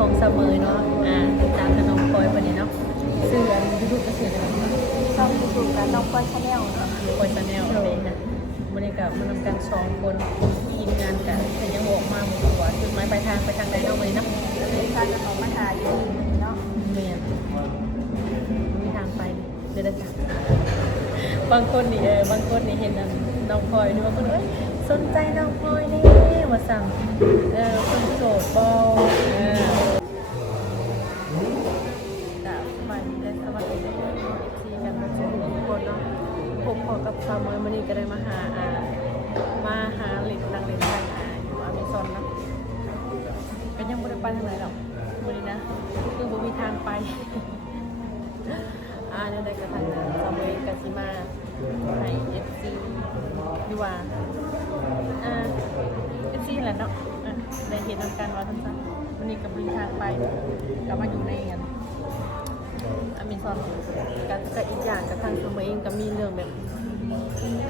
ของเสมอเนาะ อ่าติดตามขนมคอยวันนี้เนาะซื้ออันยูทูบก็ซื้อได้ไหมช่องยูทูบกับน้องก้อยชาแนลเนาะคอยชาแนลเองนะวันนี้กับมันนำกันสองคนทีมงานกันแต่ยังบอกมาหมดหัวจุดหมายปลายทางไปทางใดเนาะวันนี้เนาะเลยพากันออกมาถ่ายอยู่นี่เนาะเมียนมีทางไปเดี๋ยวได้จ้ะบางคนนี่เออบางคนนี่เห็นอันน้องพลอยนี่บางคนเอ้ยสนใจน้องพลอยนี่ว่าสั่งเออคนโสดบอาวมอยมันนี่ก็ได้มาหาอามาหาหลินนางหลินไทยอาอยู่อเมซอนนะก็ยังไม่ได้ไปทางไหนหรอกวันนี้นะคือบ่มีทางไปอาในใดกระทันหันซาเวกาซิมาให้เอฟซีดีว่าอ่าเอฟซีแหละเนาะอะได้เห็นทำการว่าสั้นๆวันนี้ก็มีทางไปกลับมาอยู่ในอันอเมซอนกับกับอีกอย่างกับทางตัวเองก็มีเรื่องแบบ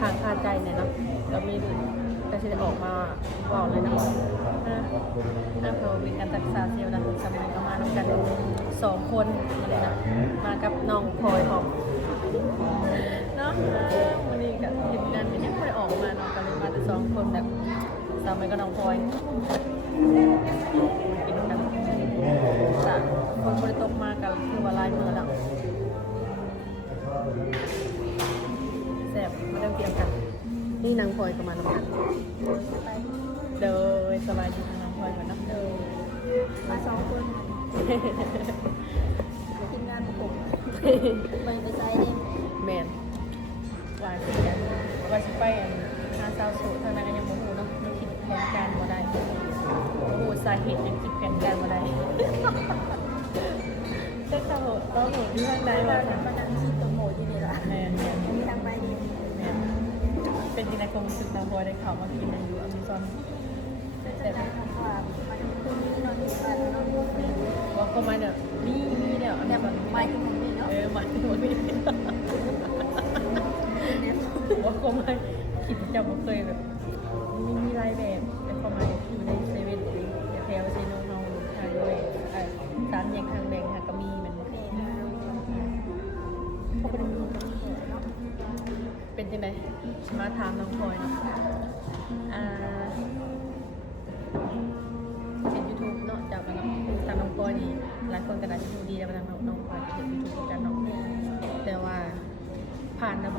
ทางคาใจเนี่ยเนาะก็มีก็จะได้ออกมาบอกเลยนะอะน่าเผื่อมีการรักษาเซลล์นะสมัยก็มาด้วยกันสองคนมาเลยนะมากับน้องพลอยหอมเนาะวันนี้กับทีมงานเป็นยังไม่ได้ออกมาเนาะก็เลยมาแต่สองคนแบบสามัยกับน้องพลอยกินกันจ้ะคนบริตกมากันคือว่าลายมือแล้ว มาเริ่มเตรียมกัน นี่นางพลอยก็มาทำงานไปเดินสบายดีน้องพลอยก่อนนะเดินมาสองคนทีมงานผมไปไปใจเนี่ยแมนวายเป็นกันว่าสิไปอันหาสาวโสดเท่านั้นก็ยังบ่ฮู้เนาะยังคิดแผนการบ่ได้บ่ฮู้สาเหตุยังคิดแผนการบ่ได้จะสาวต้องหนูเรื่องใดได้ว่าว่ามานั่ง เป็นความรู้สึกนางพอได้ข้าวมากินอันอยู่อเมซอนแต่ว่าก็มาเนี่ยมีมีเนี่ยอเมแต่ซอนม่ถึงผมนี่เนาะเออมาที่หัวนี่ว่าเขามาคิดจะมาเคยแบบมีมีลายแบบแต่เขามาอยู่ในเซเว่นเองแถวเซโนนองทางด้วยเอ่อสามแยกทางแดง ใช่ไหมมาถามน้องพลอยเนาะอ่าเห็นยูทูบเนาะจากกันเนาะทางน้องพลอยนี่หลายคนก็อาจจะดูดีแล้วทางน้องพลอยเห็นยูทูบกันเนาะแต่ว่าผ่านนะ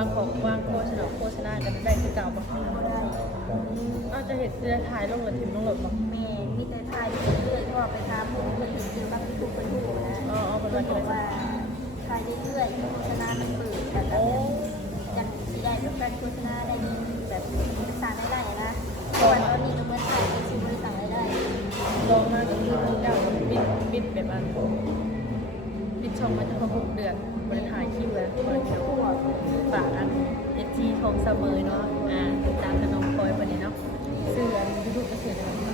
างของวางโฆษณาโฆษณากันได้คือเก่าปะได้อาจจะเห็นจะถ่ายลงหรือถิ่มลงหลดปะแม่มีแต่ทายเรื่อยๆเพราะว่าไปตามหมู่เพื่อนเห็นจริงบางทุกคนถูกนะอ๋อเอาเป็นเพื่ว่าอนบอกว่าทายเรื่อยๆโฆษณามันเปิดแต่ละโอ้จังสีได้แบบการโฆษณาได้เงินแบบสร้างรายได้นะส่วนตอนนี้ก็เหมือนถ่ายเป็นชื่อบริษัทรายได้ลองมาก็คือทุกอย่างบิดบิดแบบอันบิดช่องมาจะพอหกเดือนบริถ่ายคลิปแล้ว เอจีทองเสมอเนาะ อ่าติดตามขนมคอยวันนี้เนาะซื้ออันยูทูบก็ซื้อได้ไหม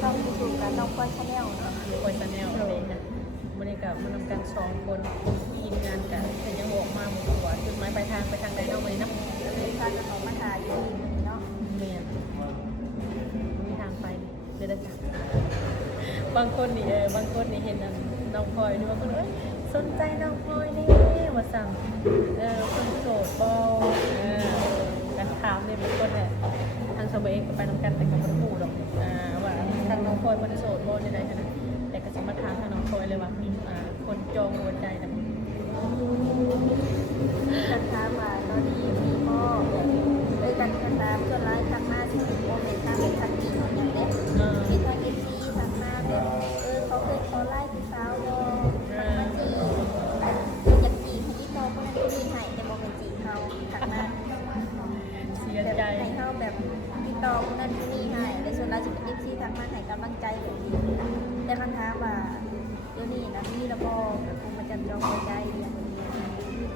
ช่องยูทูบกับน้องก้อยชาแนลเนาะคอยชาแนลเองนะวันนี้กับมันนำกันสองคนทีมงานกันแต่ยังบอกมาหมดหัวจุดหมายปลายทางไปทางใดเนาะวันนี้เนาะเลยพากันออกมาถ่ายอยู่นี่เนาะเมียนมีทางไปเดี๋ยวได้จ้ะบางคนนี่เออบางคนนี่เห็นอันน้องพลอยนี่บางคนเอ้ยสนใจน้องพลอยนี่มาสั่งเออ ทุกคนเนี่ยทางสมัยเองก็ไปนำกันแต่กับคนผู้หรอกอ่าว่าทางน้องคอยคนโสดโบนใดๆนะแต่ก็จะมาถามทางน้องคอยเลยว่ามีอ่าคนจองหัวใจนะ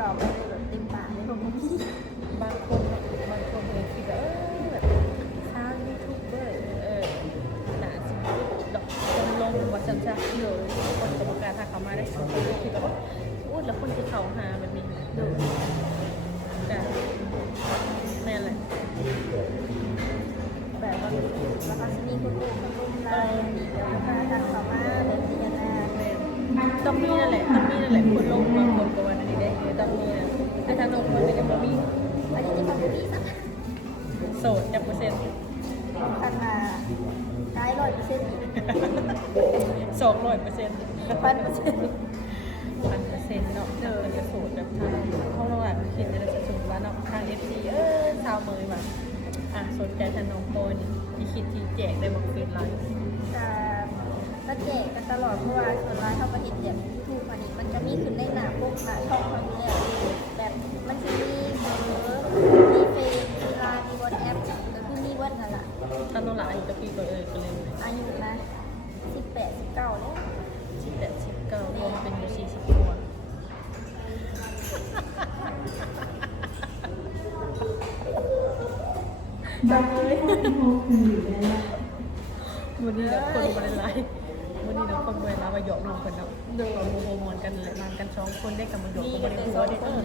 มีตอบไปเลยแบบเต็มปากเลยผมมีบางคนบางคนเลยคิดว่าเออแบบทางยูทูบเบอร์เออหนาสิบดอกคนลงว่าฉันจะเดี๋ยวคนกรรมการถ้าเขามาได้คนก็คิดว่าอุ้แล้วคนที่เขาหาแบบนี้ดูแต่แม่แหละแบบว่าแล้วก็จะมีคนดูคนรุ่นไล่อีกแล้วก็ดันเขามาแบบนี้นะแม่นต้องมีนั่นแหละต้องมีนั่นแหละคนลงบาคน ก็ว่าอันนี้ได้ต้องมีนะแต่ทางน้องคนก็ยังบ่มีอันนี้จะทำแบบนี้สักโสดจักเปอร์เซ็นต์คันมาท้ายร้อยเปอร์เซ็นต์สองร้อยเปอร์เซ็นต์พันเปอร์เซ็นต์พันเปอร์เซ็นต์เนาะเจอจะสูตรแบบทางเขาเราแบบเขียนในจะสูตรว่าเนาะทางเอฟซีเออชาวเมย์ว่ะอะสนใจทางน้องโปนที่คิดที่แจกได้บอกเฟซไลน์จะก็แจกกันตลอดเพราะว่าส่วนร้ายเข้าประเทศแบบ ทูกอันนี้มันจะมีขึ้นในหนาพวกหนาช่องเขาอยู่แล้วแบบมันจะมีเบอร์มีเฟซมีไลน์มีวอทแอปก็คือมีวันนั่นแหละท่านน้องหลานอายุจะปีก็เออก็เลยอายุนะสิบแปดสิบเก้าแล้วสิบแปดสิบเก้ารวมเป็นอยู่สี่สิบกว่าวันนี้เราคนบริไลฟ์วันนี้เราคนบริไลฟ์มาหยอกน้องคนเนาะเดี๋ยวเราโมโหมอนกันเลยมันกันสองคนได้กับมาหยอกกับบริหัวได้เออ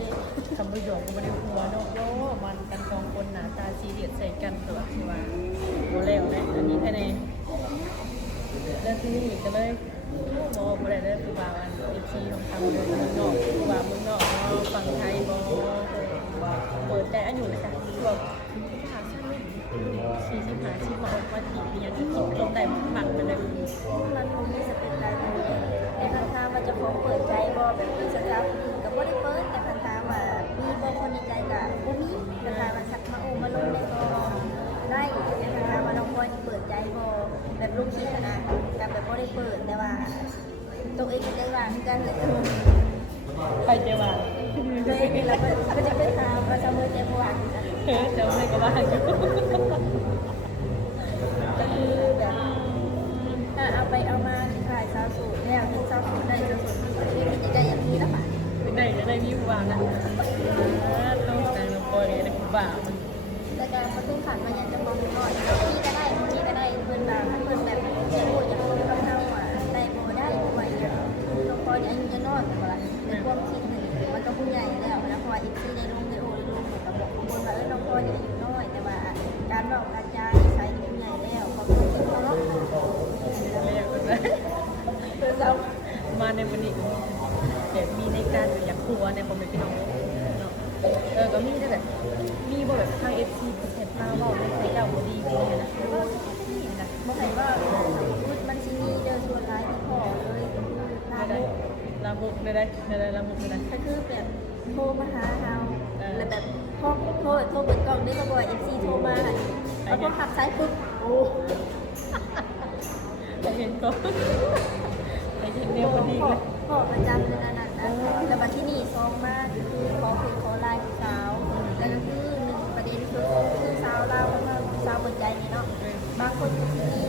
กับมาหยอกกับบริหัวเนาะโยมันกันสองคนหนาตาซีเรียสใส่กันตัวที่ว่าโมเลวนะอันนี้แค่นี้แล้วที่นี่ก็เลยโมบริเลยคือว่าวันเอฟซีของทางเมือนอกคือว่ามือนอกฝั่งไทยบอเปิดแต่อันอยู่เลยจ้ะคือแบบถ้าฉันสี่สิบห้าสิบมาออกมาถีบเนี่ยที่คิดลงได้หมักไปเลยมันคงมีสเปคอะไร ในคันถามว่าจะพร้อเปิดใจบ่แบบมีสครับกับบ่ได้เปิดแต่คันถามว่ามีบ่คนในใจกับบ่มีคันถามว่าสักมาโอมาลงได้บ่ได้แต่คันถามว่าน้องพลอยเปิดใจบ่แบบลูกคิดอะนะกับแบบบ่ได้เปิดแต่ว่าตัวเองก็ได้ว่าเหมือกันเลยไปเจอว่าตัวเองแล้วก็จะไปถามว่าจะมือใจบ่ว่ากัน เออเจอไม่ก็ว่าอยู่ก็คือแบบถ้าเอาไปเอามา จะได้มีวางนะต้องแต่งตัวโปรเลยนะบ่าวมันแต่การประตูขันมันยังจะมองก่อนที่ก็ได้นี่ก็ได้เพื่อนบางเพื่อนแบบเจ้าอย่างคนเราเท่าอะได้โบได้ด้วยอย่างน้องพอเนี่ยอายุจะนอนแต่ว่าในความคิดหนึ่งมันก็ผู้ใหญ่แล้วนะพออีกที่ได้ล ลาบุกได้ได้ได้ลาบุกได้ก็คือแบบโทรมาหาเราแล้วแบบโทรโทรโทรเปิดกล่องได้ก็บ่อยเอฟซีโทรมาแล้วก็ขับซ้ายปุ๊บโอ้ไปเห็นก็ไปเห็นเดียวพอดีเลยพ่อประจำเลยนะนั่นนะแต่มาที่นี่ซ้อมมากคือขอคือขอลน์ผู้สาวแล้วก็คือหนึ่งประเด็นคือคือสาวลาวแล้วก็สาวเปิดใจนี่เนาะบางคนที่มีภ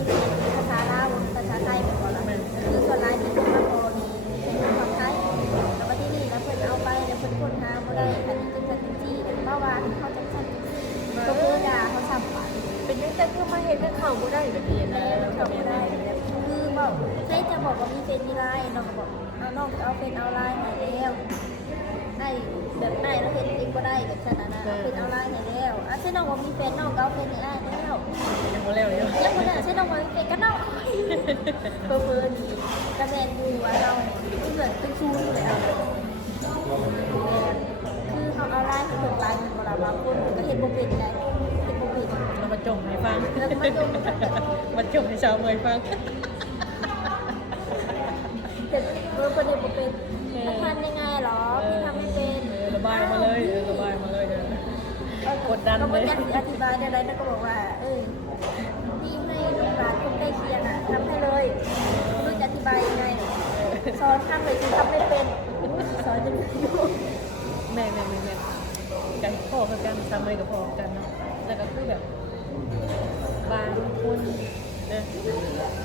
เห็นกับเขาบ่ได้แบบนี้นะเขาบ่ได้คือบอกใช่จะบอกว่ามีเฟซมีไลน์น้องก็บอกเอาน้องเอาเฟซเอาไลน์ให้แล้วได้แบบได้แล้วเห็นจริงบ่ได้แบบฉันนะเอาเฟซเอาไลน์ให้แล้วอะใช่น้องว่ามีเฟซน้องก็เอาเฟซให้ได้แล้วยังบ่แล้วเลยยังไม่ได้ใช่นน้องวันเป็นก็น้องเพื่อเพื่อนี่กระแมนดูว่าเราเกิดเป็นซูนเลยอะคือเขาเอาไล่เขาเปิดไลน์ของเราบางคนก็เห็นโมเป็นได้ จงให้ฟังแล้วก็มาจงมาจงให้ชาวเมยฟังเด็กเออประเด็นบ่เป็นมันทำยังไงหรอพี่ทำไม่เป็นเออระบายมาเลยเออระบายมาเลยเออกดดันก็เลไม่ยอยากอธิบายอะไรนะก็บอกว่า เออพี่ให้ลูกหลานคนใกล้เคียงอะทำให้เลยไม่รู้จะอธิบายยังไงสอนทำเลยคือทำไม่เป็นสอนจะไม่รู้แม่แม่แม่แม่กันพ่อคือกันทำอะไรกับพ่อกันเนาะแล้วก็คือแบบ บางคนเออ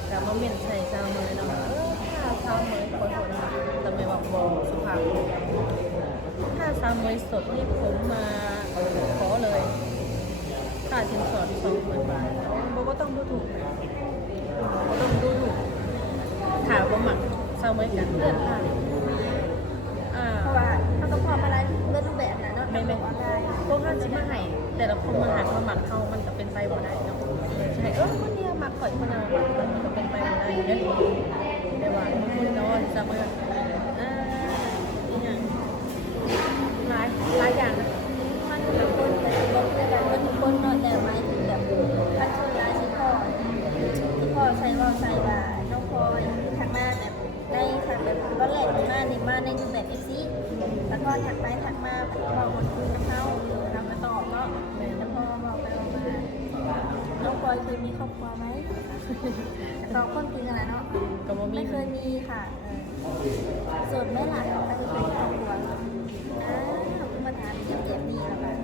แต่มาเม่นใส่ชาวเมยเนาะเออถ้าชาวเมยขอโทษนะคะทำไมบอกบอกสุภาพถ้าชาวเมยสดนี่ผมมาขอเลยค่าสินสอดสองหมื่นบาทบอกว่าต้องดูถูกต้องดูถูกถามว่าหมักชาวเมยกันเลือนผ่า แต่ละคนมาหาความหมักเขามันก็เป็นไปบ่ได้เนาะใช่เออคนเนี้ยหมักข่อยคนนั้นหมักข่อยมันก็เป็นไปบ่ได้เด้อแต่ว่าบางคนเนาะจะมาอ่า เคยมีครอบครัวไหมตอบคนจริงอะนะเนาะก็บ่มีไม่เคยมีค่ะโสดไหม่หล่ะก็จะเป็นครอบครัวอ่าขอบคุณมาถามเจ็บเจ็บนี่แล้วกัน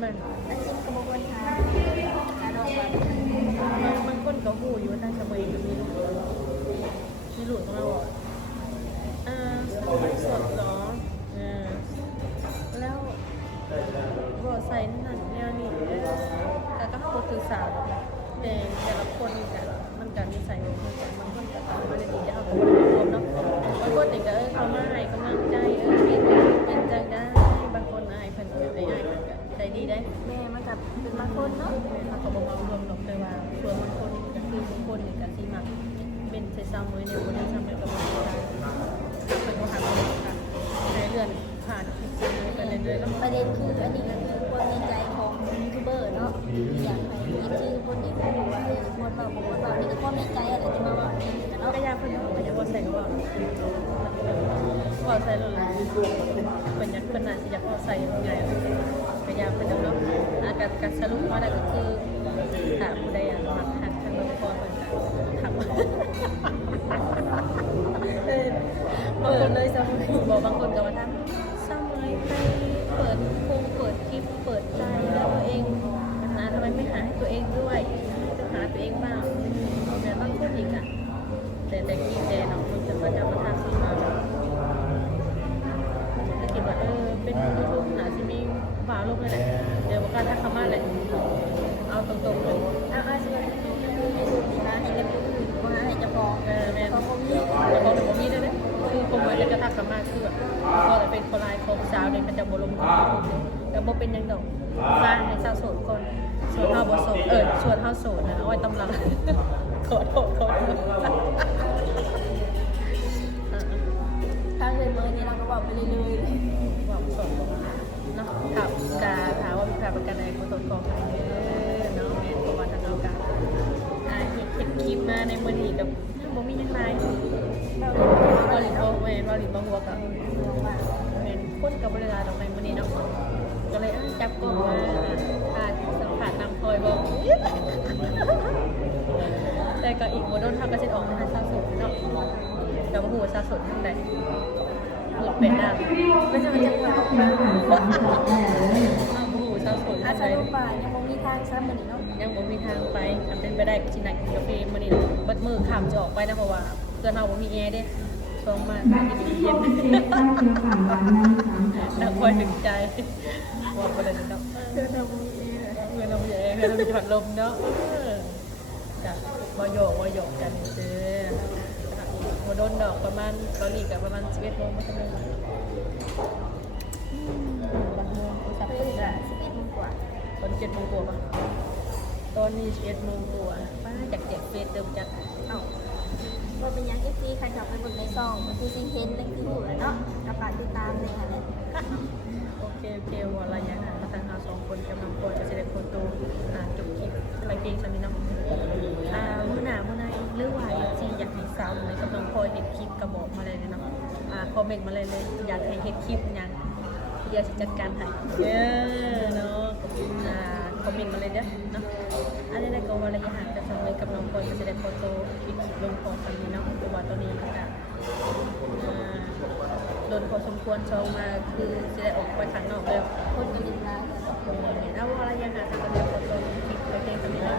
มันอันนี้กระบวน ได้แม่มันกับเป็นบาคนเนาะเขาก็บอกว่ารวมดอกแต่ว่าส่วนบางคนก็คือบางคนนี่ก็สิมักเป็นใช้ซ้ำมือในคนที่ซ้ำมือกับบ่ได้เป็นบ่หักบ่ค่ะในเรื่อนผ่านคลิปกันเรื่อยๆแล้วประเด็นคืออันนี้ก็คือความในใจของยูทูบเบอร์เนาะอยากให้ยิชื่อคนที่พูดว่าเออคนเราคนเรานี่ก็ความในใจอะไรที่มาบอกนี่าเนาะก็ยากเพิ่นเนาะก็อยากบ่ใส่ก็ว่าว่าใส่เลยเพิ่นยากเพิ่นน่าสิอยากว่าใส่ยังไง ก็ยากเพิ่นเนาะอากาศก็สรุปมาได้ก็คือถ้าผู้ใดอยากมักหักทางน้องพรเพิ่นก็ทำเออบางคนเลยจะบอกบางคนก็ว่าทำซ้ำเลยไปเปิดโคงเปิดคลิปเปิดใจแล้วตัวเองนะทำไมไม่หาให้ตัวเองด้วยจะหาตัวเองบ้างแต่บางคนอีกอะแต่แต่กี้แต่เนาะมันจะมาจะมาทางเข้ามาจะคิดว่าเออเป็นยูทูบหาที่มีบ่าว ลูกเลยแหละเดี๋ยวบอกการทักเข้ามาแหละเอาตรงๆเลยเอาเอาสิว่าคือให้ดูดีนะให้กันดูว่าให้เจะบอกเออแม่เพราะผมมีแต่บอกถึงผมมีด้วยนะคือผมว่าจะกระทักกันมากคือแบบพอแต่เป็นคนลายคมสาวเนี่ยมันจะบลงแต่บ่เป็นหยังดอกสร้างให้สาวโสดคนส่วนเท่าบ่โสดเออส่วนเท่าโสดนะเอาไว้ตำลังขอโทษขอโทษอะทางเลยเบอร์นี้เราก็บอกไปเรื่อยๆบอกโสด เนาะถามกาถามว่ามีใครประกันอะไรขอโทษขอใครเออเนาะแม่นประมาณทางเรากันอ่าเห็นเห็นคลิปมาในมือถือกับบ่มียังไงบอลินโอแมนบอลินบหัวกับเป็นคนกับเวลาดอกไม้วันนี้เนาะก็เลยจับกล้องมาอ่ายสัมผัสนำพลอยบอกแต่ก็อีกโมเดลทำก็จะออกมาทางซาสุดเนาะกับหัวซาสุดทั้งใด เป็นดังไม่ใช่มันจะปวดออกมาอ้าวหูซาสุดอาทั้งสใดรุปว่ายังคงมีทางซ้ำเหมือนเนาะยังบ่มีทางไปทำเป็นไปได้ก็ชินักกาแฟมันนี่เบิดมือขามจะออกไปนะเพราะว่าเพื่อนเราบ่มีแอร์เด้ช่วงมาที่เย็นนักคอยถึงใจบอกไปเลยเนาะเดินทางมีเองเลยเงินเราใหญ่เงินเรามีผัดลมเนาะจ้ะวอโยกวอโยกกันเด้อ โมโดนดอกประมาณตอนนี้กับประมาณ11โมงไม่ใช่ไหมบางโมงสับเพื่ตุ้อนนจะสิบเอ็ดโมงกว่าตอน7โมงกว่าปะตอนนี้11โมงกว่าป้าจากแจกเฟซเติมจัดเอ้าว่าเป็นยังเอฟซีใครขับไปบนในซองก็คือซิงเทนนั่นคือหูแล้วเนาะกระปาติดตามเลยค่ะเนี่ยโอเคโอเควอลอะไรอย่างนั้นเนาะทางเราสองคนกับน้องพลอยก็จะได้โฟโต้อ่าจบคลิปไปเพียงเท่านี้เนาะอ่ามือหน้ามือในหรืองวาย สาวหน่อยกับน้องพลอยเห็นคลิปกระบอกมาเลยเนาะอ่าคอมเมนต์มาเลยเลยอยากให้เห็นคลิปยังเดี๋ยวจะจัดการให้เออเนาะอ่าคอมเมนต์มาเลยเด้อเนาะอันนี้ได้ก็ว่าระยะห่างกับสางหน่อกับน้องพลอยก็จะได้โฟโต้คลิปลงพอตอนนี้เนาะเพระว่าตอนนี้มันก็โดนพอสมควรชงมาคือจะได้ออกไปข้างนอกแล้วคนกันนะเอาว่าระยะห่างกันแล้โฟโต้คลิปไปเต็มกันเลยนะ